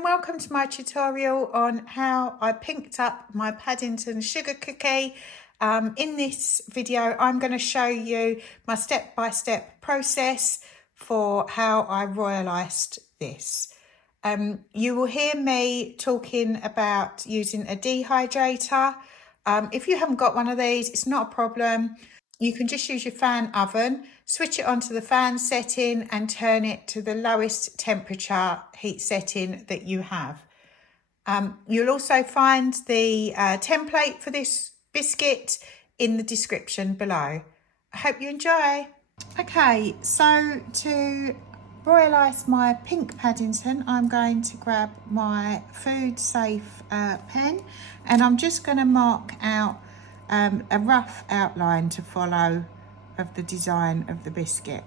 and welcome to my tutorial on how I pinked up my Paddington sugar cookie. In this video I'm going to show you my step-by-step process for how I royalised this. You will hear me talking about using a dehydrator. If you haven't got one of these, it's not a problem. You can just use your fan oven, switch it onto the fan setting and turn it to the lowest temperature heat setting that you have. You'll also find the template for this biscuit in the description below. I hope you enjoy. Okay, so to royalise my pink Paddington, I'm going to grab my food safe pen and I'm just going to mark out a rough outline to follow of the design of the biscuit.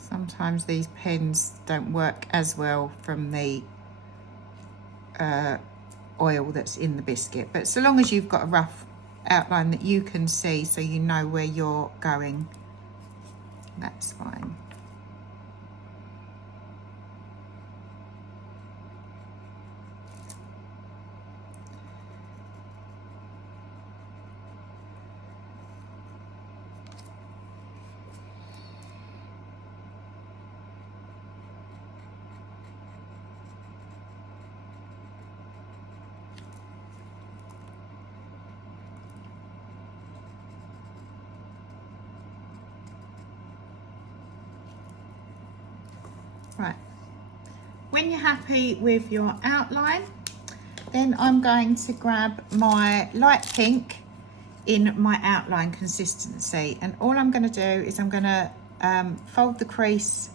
Sometimes these pens don't work as well from the oil that's in the biscuit, but so long as you've got a rough outline that you can see so you know where you're going, that's fine. Right, when you're happy with your outline, then I'm going to grab my light pink in my outline consistency, and all I'm going to do is I'm going to fold the crease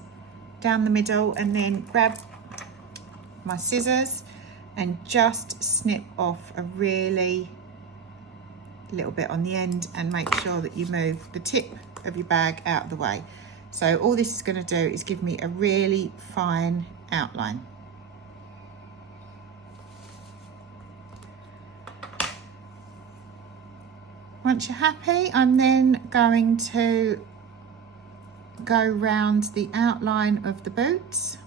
down the middle and then grab my scissors and just snip off a really little bit on the end and make sure that you move the tip of your bag out of the way. So all this is going to do is give me a really fine outline. Once you're happy, I'm then going to go round the outline of the boots.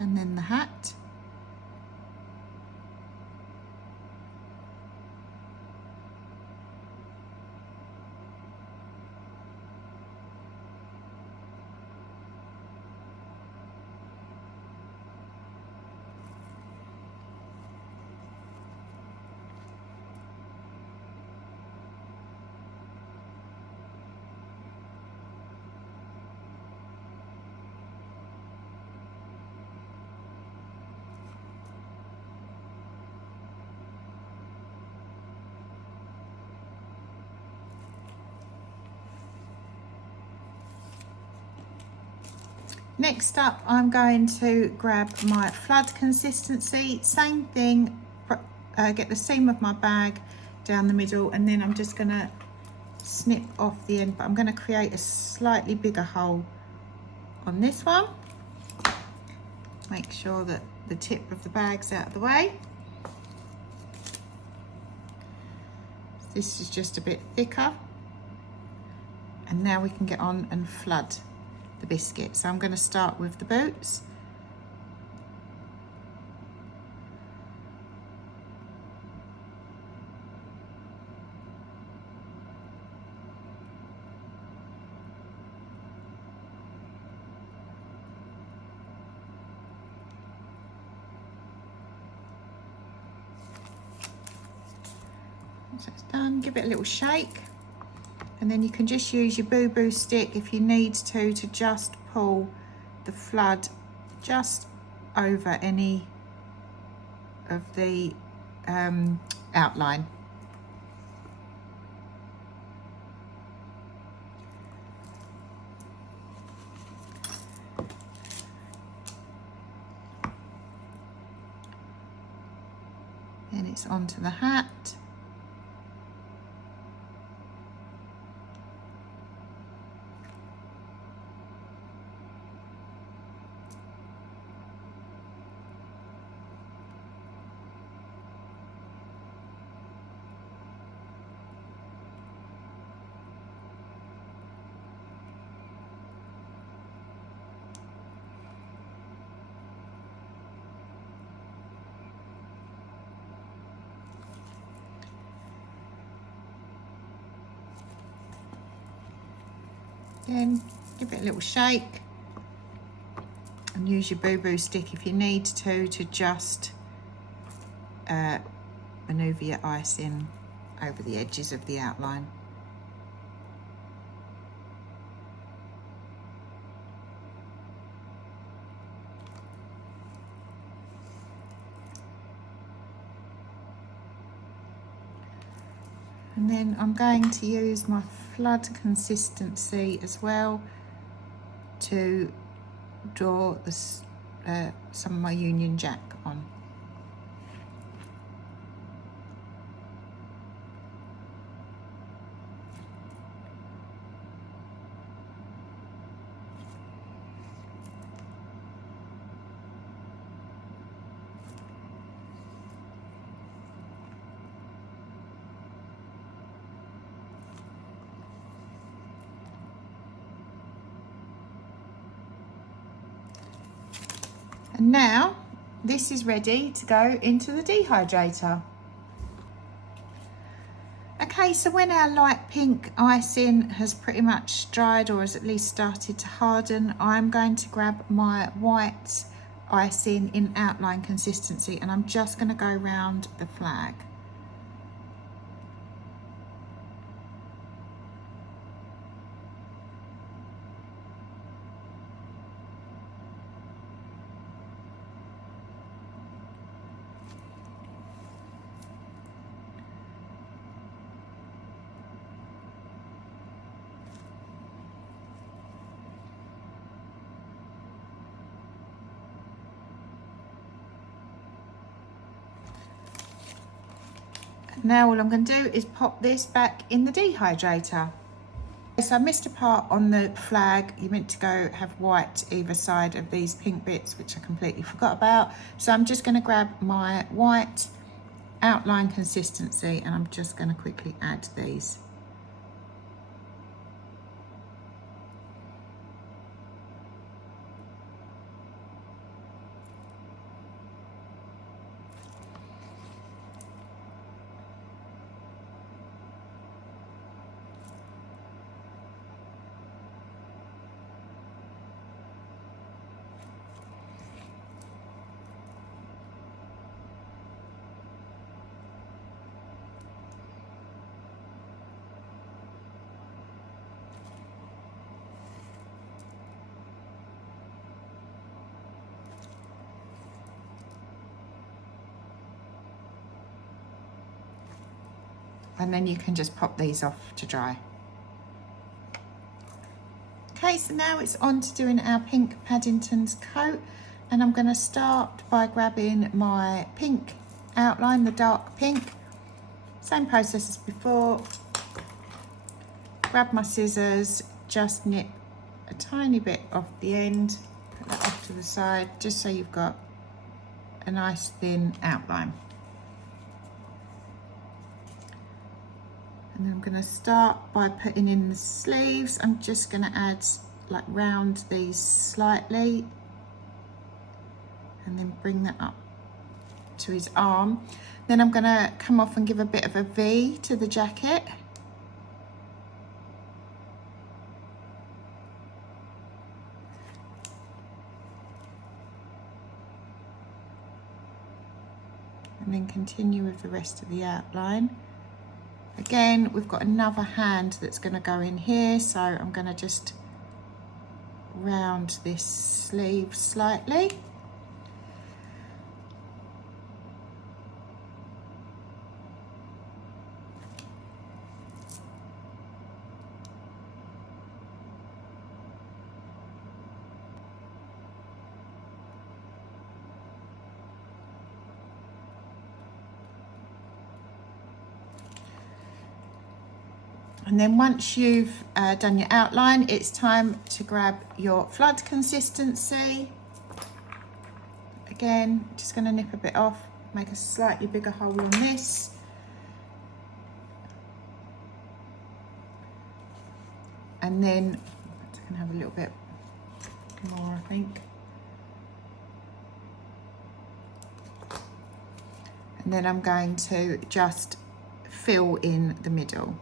And then the hat. Next up, I'm going to grab my flood consistency, same thing, get the seam of my bag down the middle, and then I'm just going to snip off the end, but I'm going to create a slightly bigger hole on this one. Make sure that the tip of the bag's out of the way. This is just a bit thicker, and now we can get on and flood the biscuit. So I'm going to start with the boots. Once it's done, give it a little shake, and then you can just use your boo-boo stick if you need to just pull the flood just over any of the outline. Then it's onto the hat. Then give it a little shake and use your boo-boo stick if you need to just manoeuvre your icing over the edges of the outline. And then I'm going to use my flood consistency as well to draw this, some of my Union Jack on. And now this is ready to go into the dehydrator. Okay, so when our light pink icing has pretty much dried or has at least started to harden, I'm going to grab my white icing in outline consistency and I'm just going to go around the flag. Now all I'm going to do is pop this back in the dehydrator. So I missed a part on the flag. You're meant to go have white either side of these pink bits, which I completely forgot about. So I'm just going to grab my white outline consistency and I'm just going to quickly add these. And then you can just pop these off to dry. Okay, so now it's on to doing our Pink Paddington's coat, and I'm going to start by grabbing my pink outline, the dark pink. Same process as before. Grab my scissors, just nip a tiny bit off the end, put that off to the side, just so you've got a nice thin outline. And then I'm going to start by putting in the sleeves. I'm just going to add like round these slightly and then bring that up to his arm. Then I'm going to come off and give a bit of a V to the jacket. And then continue with the rest of the outline. Again, we've got another hand that's going to go in here, so I'm going to just round this sleeve slightly. And then once you've done your outline, it's time to grab your flood consistency. Again, just going to nip a bit off, make a slightly bigger hole on this. And then I can have a little bit more, I think. And then I'm going to just fill in the middle.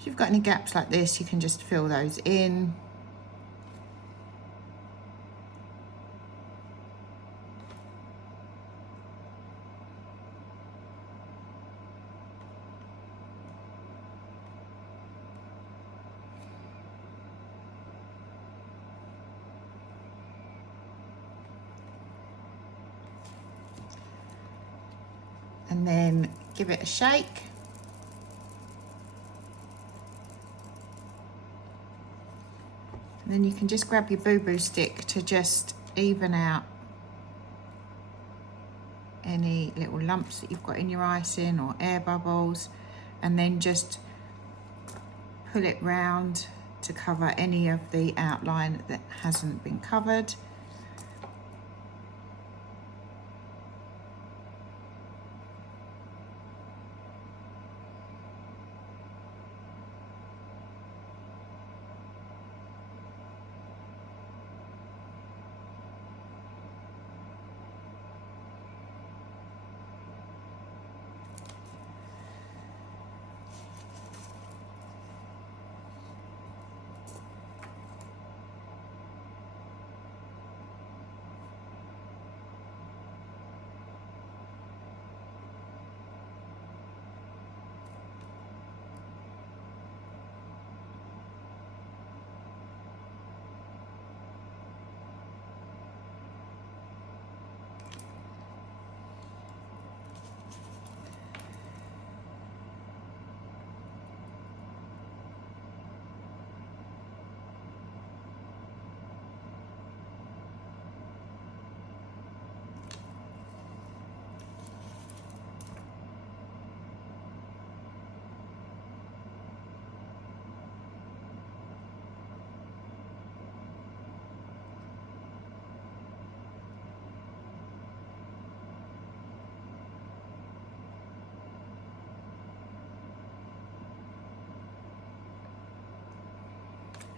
If you've got any gaps like this, you can just fill those in. And then give it a shake. And then you can just grab your boo-boo stick to just even out any little lumps that you've got in your icing or air bubbles, and then just pull it round to cover any of the outline that hasn't been covered.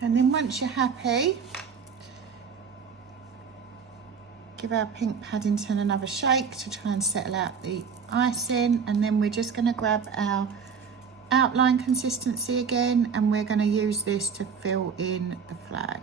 And then once you're happy, give our Pink Paddington another shake to try and settle out the icing, and then we're just going to grab our outline consistency again, and we're going to use this to fill in the flag.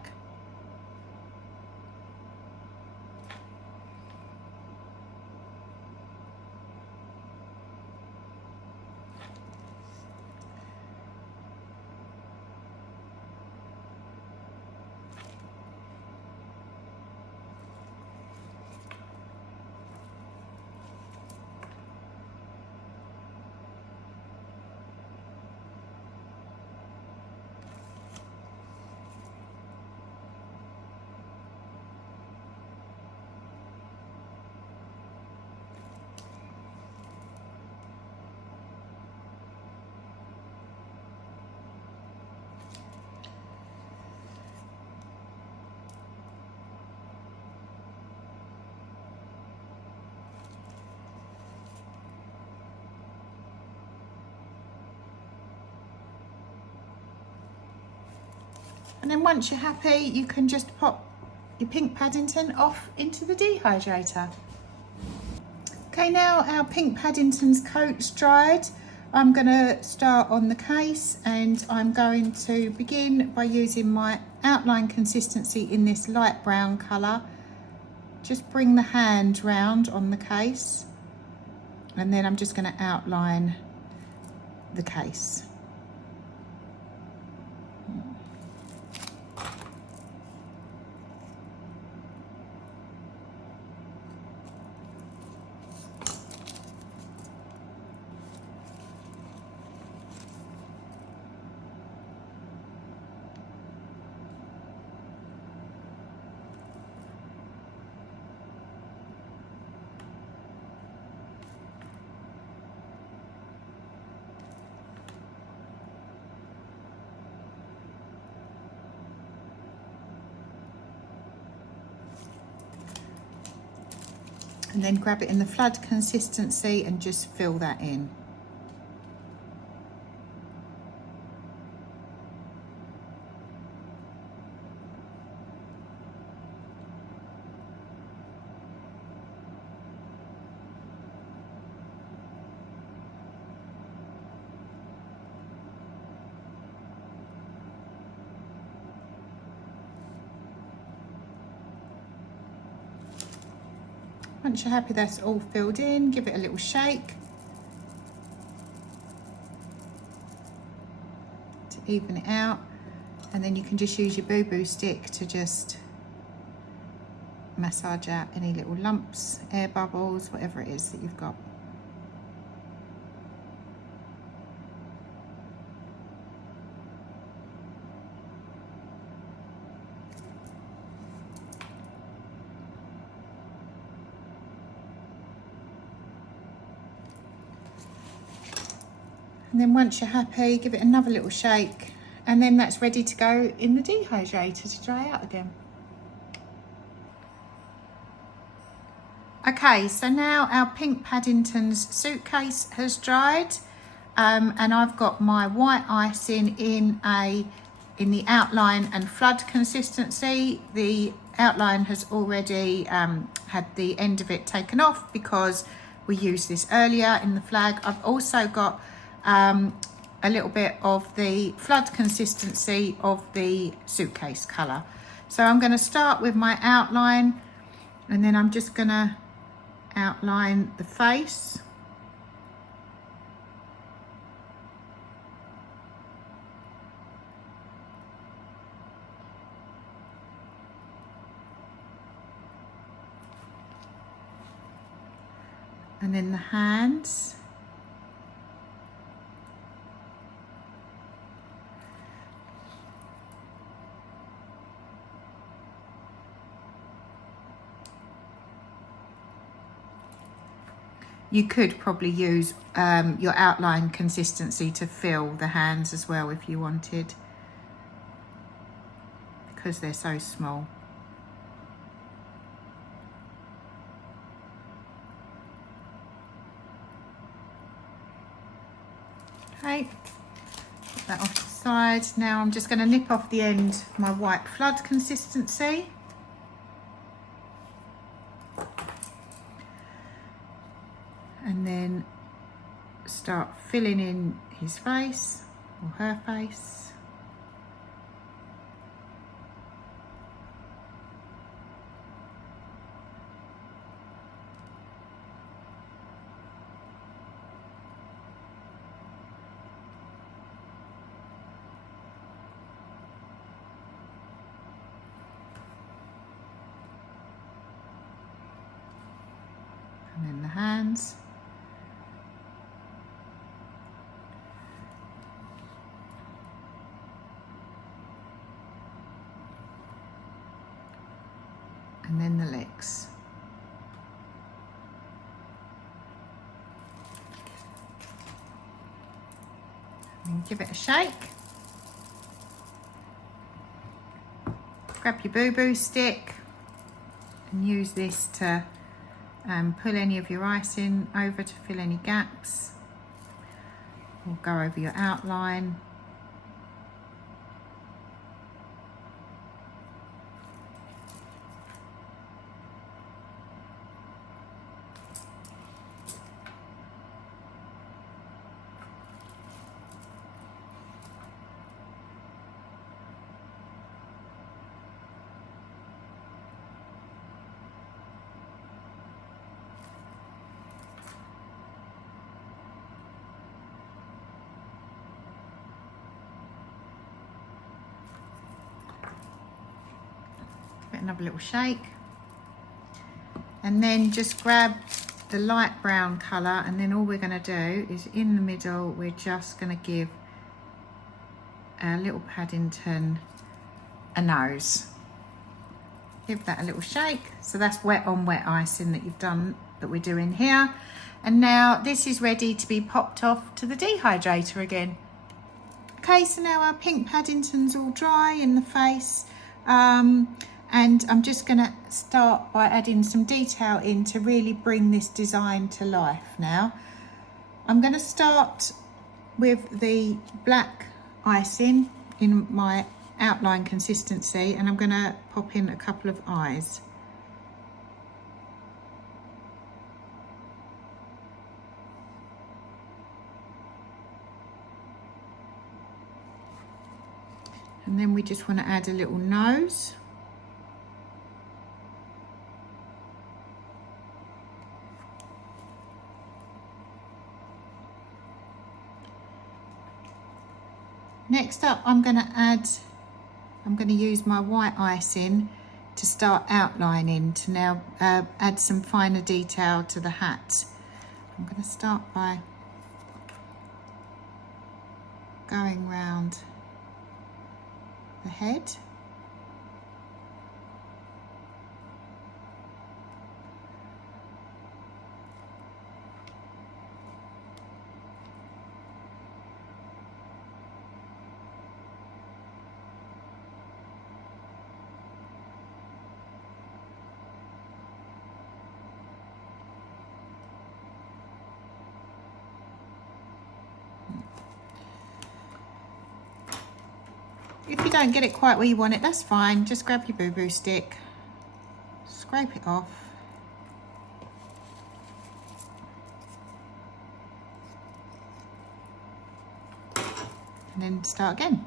And then once you're happy, you can just pop your Pink Paddington off into the dehydrator. Okay, now our Pink Paddington's coat's dried. I'm going to start on the case, and I'm going to begin by using my outline consistency in this light brown colour. Just bring the hand round on the case, and then I'm just going to outline the case. And then grab it in the flood consistency and just fill that in. Once you're happy that's all filled in, give it a little shake to even it out, and then you can just use your boo-boo stick to just massage out any little lumps, air bubbles, whatever it is that you've got. And then once you're happy, give it another little shake, and then that's ready to go in the dehydrator to dry out again. Okay, so now our Pink Paddington's suitcase has dried, and I've got my white icing in the outline and flood consistency. The outline has already had the end of it taken off because we used this earlier in the flag. I've also got a little bit of the flood consistency of the suitcase colour. So I'm going to start with my outline, and then I'm just going to outline the face. And then the hands. You could probably use your outline consistency to fill the hands as well if you wanted, because they're so small. Okay, put that off to the side. Now I'm just going to nip off the end of my white flood consistency. And then start filling in his face or her face. And then the hands. And then the legs. And give it a shake. Grab your boo-boo stick and use this to pull any of your icing over to fill any gaps, or go over your outline. Another little shake, and then just grab the light brown colour, and then all we're going to do is in the middle we're just going to give our little Paddington a nose. Give that a little shake. So that's wet on wet icing that you've done, that we're doing here. And now this is ready to be popped off to the dehydrator again. Okay, so now our pink Paddington's all dry in the face. And I'm just going to start by adding some detail in to really bring this design to life now. I'm going to start with the black icing in my outline consistency, and I'm going to pop in a couple of eyes. And then we just want to add a little nose. Next up, I'm going to use my white icing to start outlining, to now add some finer detail to the hat. I'm going to start by going round the head. If you don't get it quite where you want it, that's fine. Just grab your boo-boo stick, scrape it off. And then start again.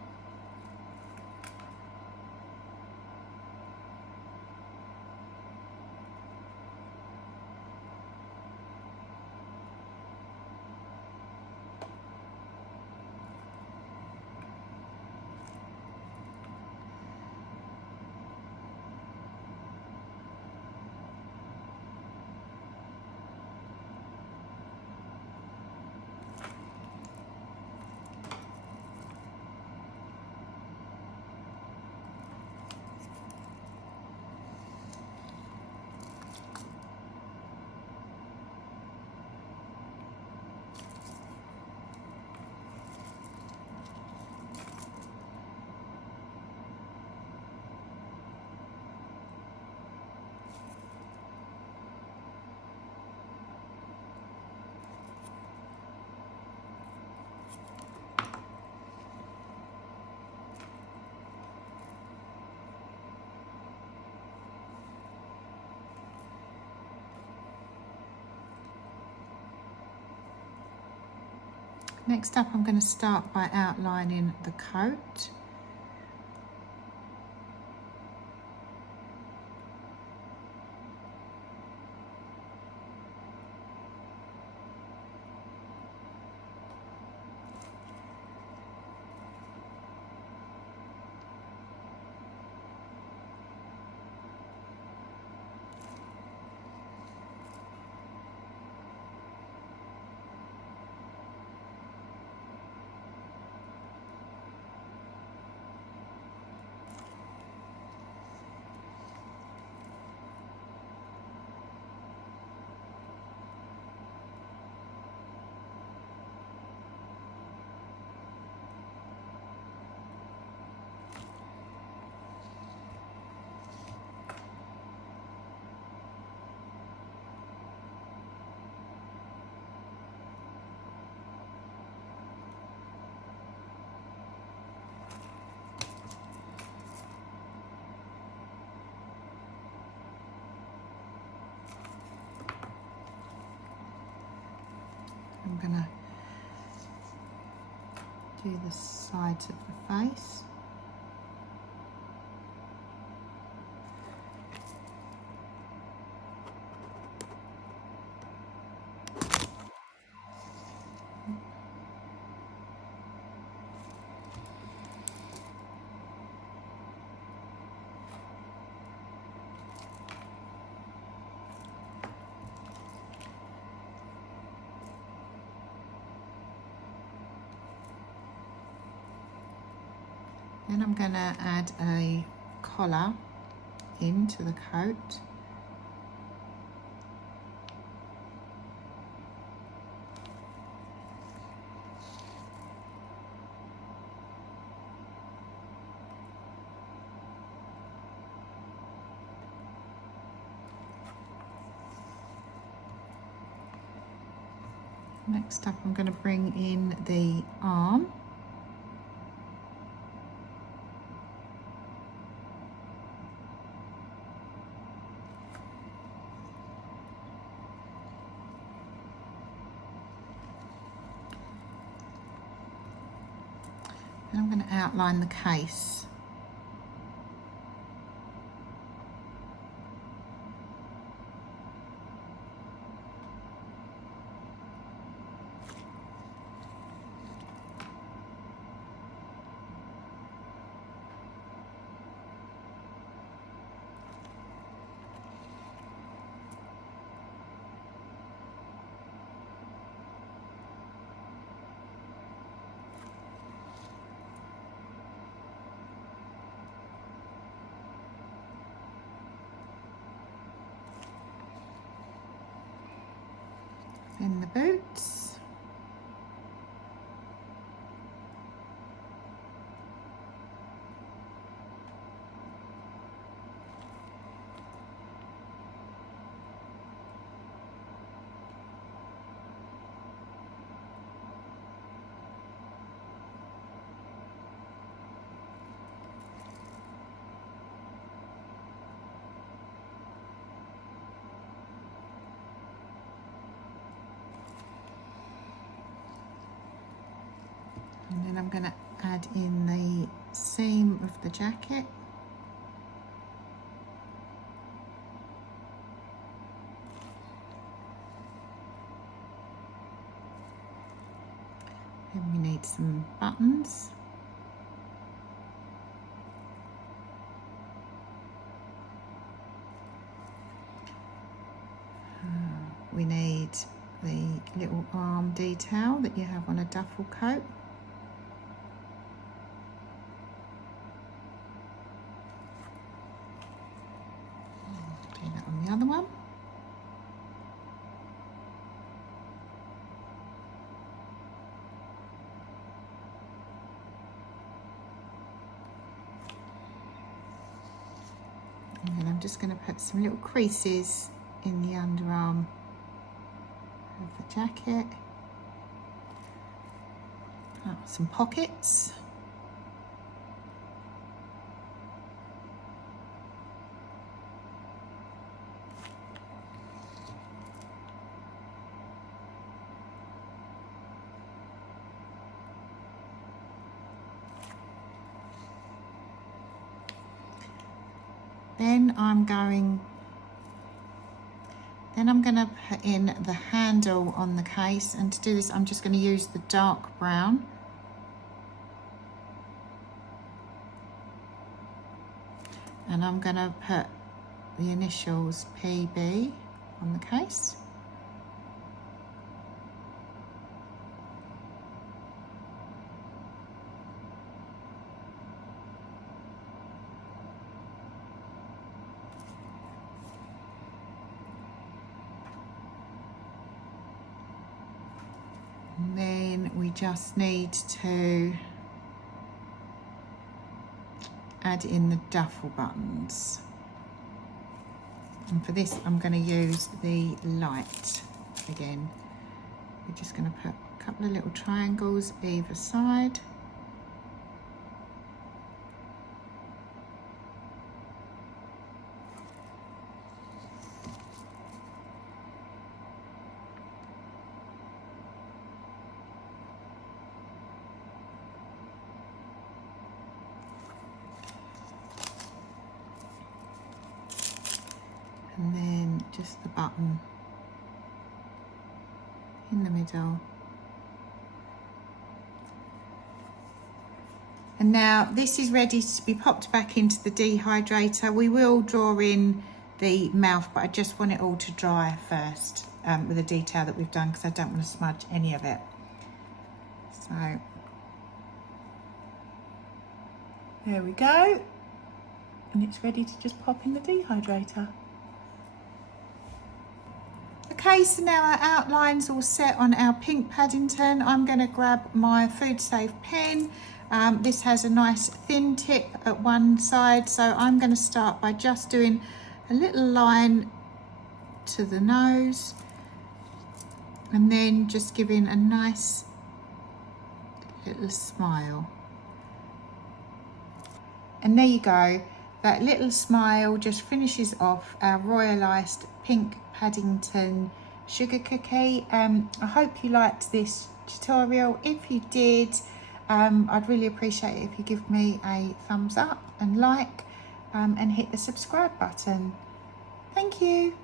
Next up, I'm going to start by outlining the coat. I'm going to do the sides of the face. Then I'm going to add a collar into the coat. Next up, I'm going to bring in the arm. And I'm going to outline the case. In the boots. And then I'm going to add in the seam of the jacket. Then we need some buttons. We need the little arm detail that you have on a duffel coat. Do that on the other one. And then I'm just going to put some little creases in the underarm of the jacket. Some pockets. Then I'm going to put in the handle on the case, and to do this I'm just going to use the dark brown. And I'm going to put the initials PB on the case. And then we just need to add in the duffel buttons. And for this I'm going to use the light again. We're just going to put a couple of little triangles either side. And then just the button in the middle. And now this is ready to be popped back into the dehydrator. We will draw in the mouth, but I just want it all to dry first with the detail that we've done, because I don't want to smudge any of it. So there we go. And it's ready to just pop in the dehydrator. Okay, so now our outline's all set on our Pink Paddington. I'm going to grab my Food Safe pen. This has a nice thin tip at one side, so I'm going to start by just doing a little line to the nose, and then just giving a nice little smile. And there you go. That little smile just finishes off our Royal Iced Pink Paddington sugar cookie. I hope you liked this tutorial. If you did, I'd really appreciate it if you give me a thumbs up and like, and hit the subscribe button. Thank you.